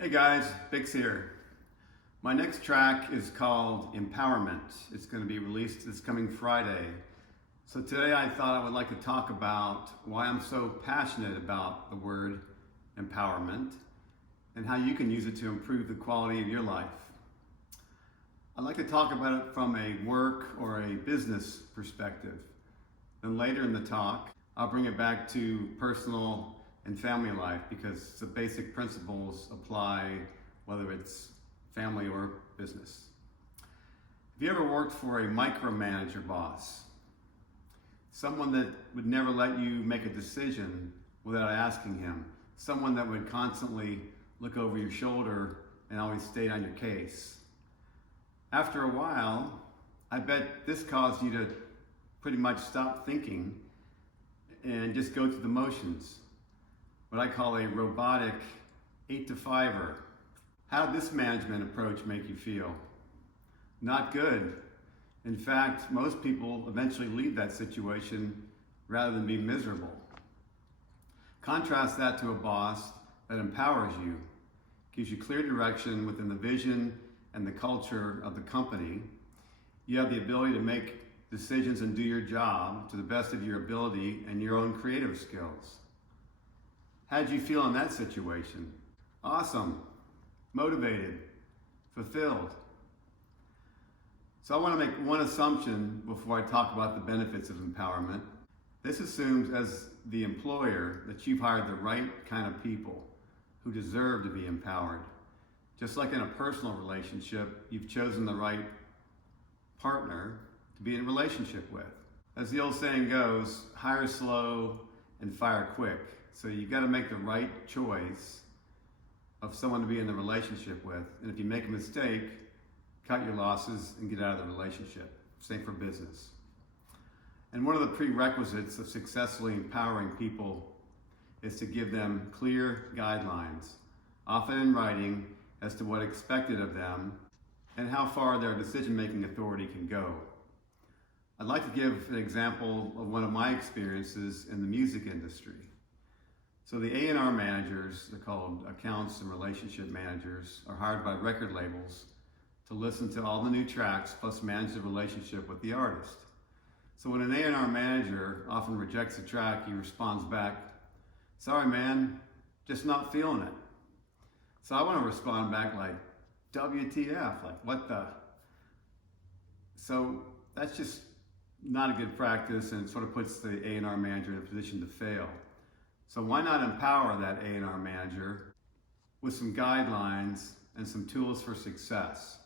Hey guys, BiXX here. My next track is called Empowerment. It's going to be released this coming Friday. So today I thought I would like to talk about why I'm so passionate about the word empowerment and how you can use it to improve the quality of your life. I'd like to talk about it from a work or a business perspective. Then later in the talk, I'll bring it back to personal and family life because the basic principles apply whether it's family or business. Have you ever worked for a micromanager boss? Someone that would never let you make a decision without asking him. Someone that would constantly look over your shoulder and always stay on your case. After a while, I bet this caused you to pretty much stop thinking and just go through the motions. What I call a robotic 8-to-5er. How did this management approach make you feel? Not good. In fact, most people eventually leave that situation rather than be miserable. Contrast that to a boss that empowers you, gives you clear direction within the vision and the culture of the company. You have the ability to make decisions and do your job to the best of your ability and your own creative skills. How did you feel in that situation? Awesome, motivated, fulfilled. So I want to make one assumption before I talk about the benefits of empowerment. This assumes as the employer that you've hired the right kind of people who deserve to be empowered. Just like in a personal relationship, you've chosen the right partner to be in a relationship with. As the old saying goes, hire slow and fire quick. So you've got to make the right choice of someone to be in the relationship with. And if you make a mistake, cut your losses and get out of the relationship. Same for business. And one of the prerequisites of successfully empowering people is to give them clear guidelines, often in writing, as to what expected of them and how far their decision-making authority can go. I'd like to give an example of one of my experiences in the music industry. So the A&R managers, they're called accounts and relationship managers, are hired by record labels to listen to all the new tracks plus manage the relationship with the artist. So when an A&R manager often rejects a track, he responds back, "Sorry man, just not feeling it." So I want to respond back like, WTF, like what the? So that's just not a good practice, and it sort of puts the A&R manager in a position to fail. So why not empower that A&R manager with some guidelines and some tools for success,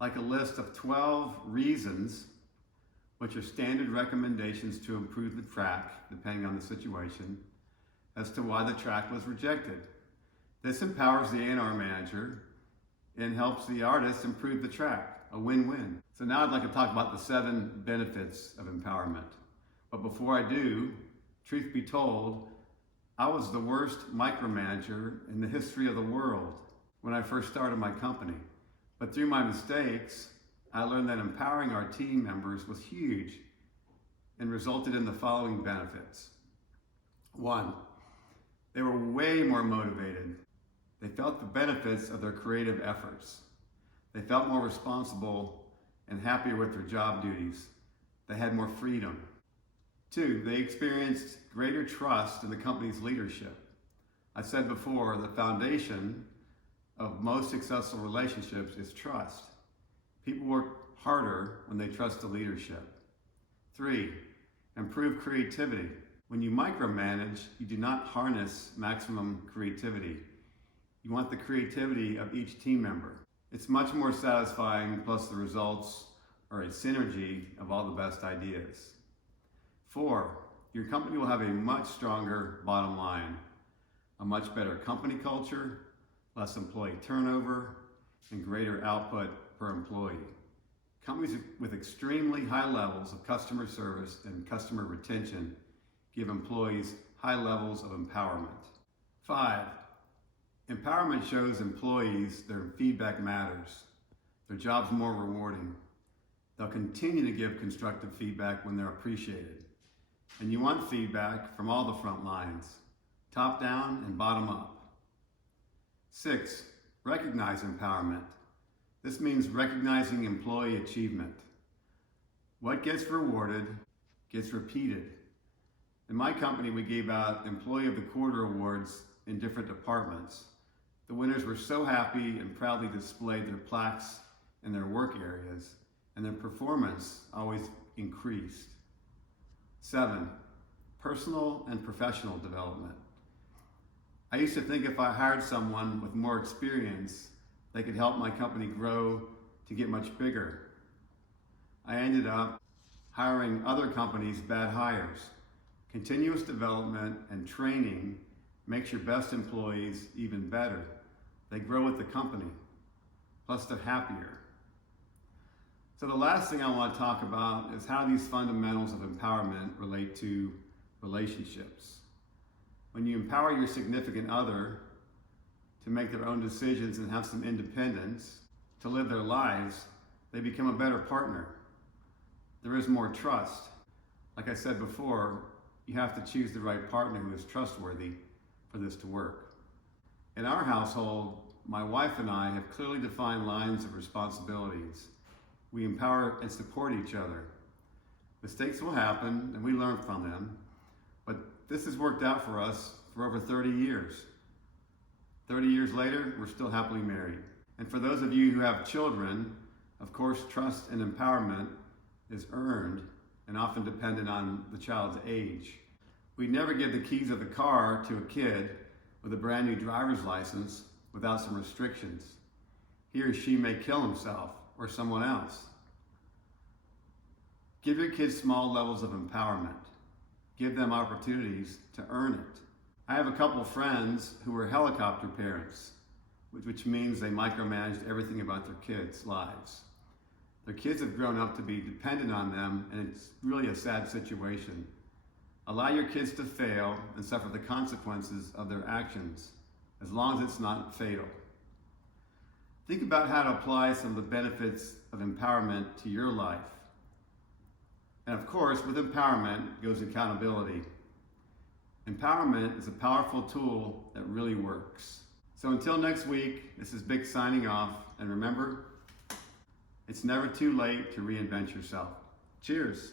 like a list of 12 reasons, which are standard recommendations to improve the track, depending on the situation, as to why the track was rejected. This empowers the A&R manager and helps the artist improve the track, a win-win. So now I'd like to talk about the 7 benefits of empowerment. But before I do, truth be told, I was the worst micromanager in the history of the world when I first started my company. But through my mistakes, I learned that empowering our team members was huge and resulted in the following benefits. 1, they were way more motivated. They felt the benefits of their creative efforts. They felt more responsible and happier with their job duties. They had more freedom. 2, they experienced greater trust in the company's leadership. I said before, the foundation of most successful relationships is trust. People work harder when they trust the leadership. 3, improve creativity. When you micromanage, you do not harness maximum creativity. You want the creativity of each team member. It's much more satisfying, plus the results are a synergy of all the best ideas. 4, your company will have a much stronger bottom line, a much better company culture, less employee turnover, and greater output per employee. Companies with extremely high levels of customer service and customer retention give employees high levels of empowerment. 5, empowerment shows employees their feedback matters. Their job's more rewarding. They'll continue to give constructive feedback when they're appreciated. And you want feedback from all the front lines, top down and bottom up. 6, Recognize empowerment. This means recognizing employee achievement. What gets rewarded gets repeated. In my company, we gave out Employee of the Quarter awards in different departments. The winners were so happy and proudly displayed their plaques in their work areas, and their performance always increased. 7, personal and professional development. I used to think if I hired someone with more experience, they could help my company grow to get much bigger. I ended up hiring other companies' bad hires. Continuous development and training makes your best employees even better. They grow with the company, plus they're happier. So the last thing I want to talk about is how these fundamentals of empowerment relate to relationships. When you empower your significant other to make their own decisions and have some independence, to live their lives, they become a better partner. There is more trust. Like I said before, you have to choose the right partner who is trustworthy for this to work. In our household, my wife and I have clearly defined lines of responsibilities. We empower and support each other. Mistakes will happen and we learn from them, but this has worked out for us for over 30 years. 30 years later, we're still happily married. And for those of you who have children, of course, trust and empowerment is earned and often dependent on the child's age. We never give the keys of the car to a kid with a brand new driver's license without some restrictions. He or she may kill himself or someone else. Give your kids small levels of empowerment. Give them opportunities to earn it. I have a couple of friends who were helicopter parents, which means they micromanaged everything about their kids' lives. Their kids have grown up to be dependent on them, and it's really a sad situation. Allow your kids to fail and suffer the consequences of their actions, as long as it's not fatal. Think about how to apply some of the benefits of empowerment to your life. And of course, with empowerment goes accountability. Empowerment is a powerful tool that really works. So until next week, this is BiXX signing off, and remember, it's never too late to reinvent yourself. Cheers.